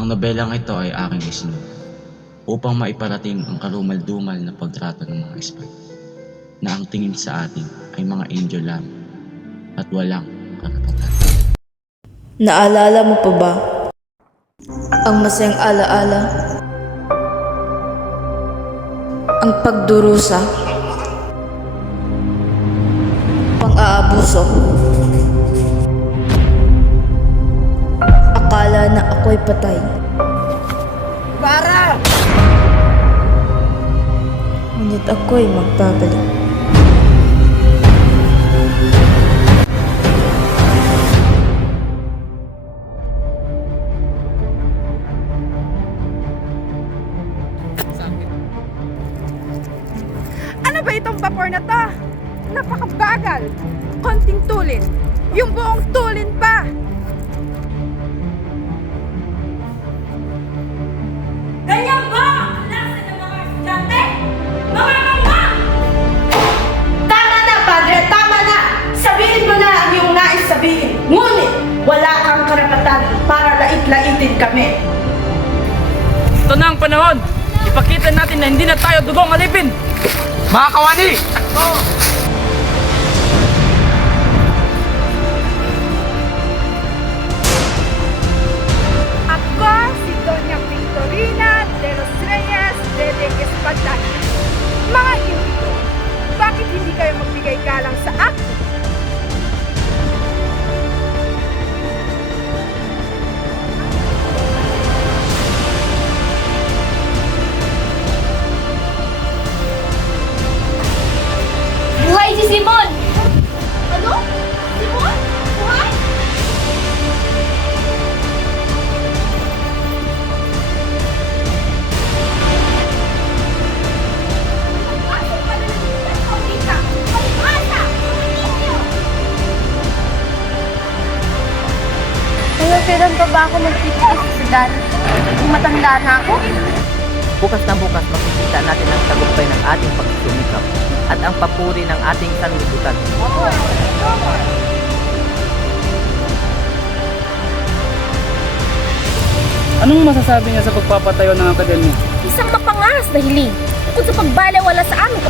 Ang nobelang ito ay aking isinulat upang maiparating ang karumal-dumal na pagtrato ng mga espiritu na ang tingin sa atin ay mga angel lamang at walang karapatan. Naalala mo pa ba ang masayang alaala? Ang pagdurusa, pang-aabuso. Akala na ako'y patay. Para! Ngunit ako'y magbabalik. Ano ba itong vapor na to? Napakabagal! Konting tulin! Yung buong tulin pa! Ganyan ba ang klase ng mga estudyante? Mga kamba! Tama na, Padre! Tama na! Sabihin mo na ang iyong nais sabihin. Ngunit, wala kang karapatan para lait-laitin kami. Ito na ang panahon! Ipakita natin na hindi na tayo dugong alipin! Mga kawani! Ako si Doña Victorina de los Reyes de Espadán. Mga iuito, bakit hindi kayo magbigay galang sa akin? Buhay si Simon! Ano? Simon? Buhay? Pasok ka na ng isang kaunita! Palibasa! Iniyo! Kailan pa ba ako magtitiis sa daan? Kung matanda na ako? Bukas na bukas makikita natin ang tagumpay ng ating pagsusumikap at ang papuri ng ating sanlibutan. Anong masasabi niya sa pagpapatayo ng akademya? Isang mapangas na hiling. Kung sa pagbalewala sa aming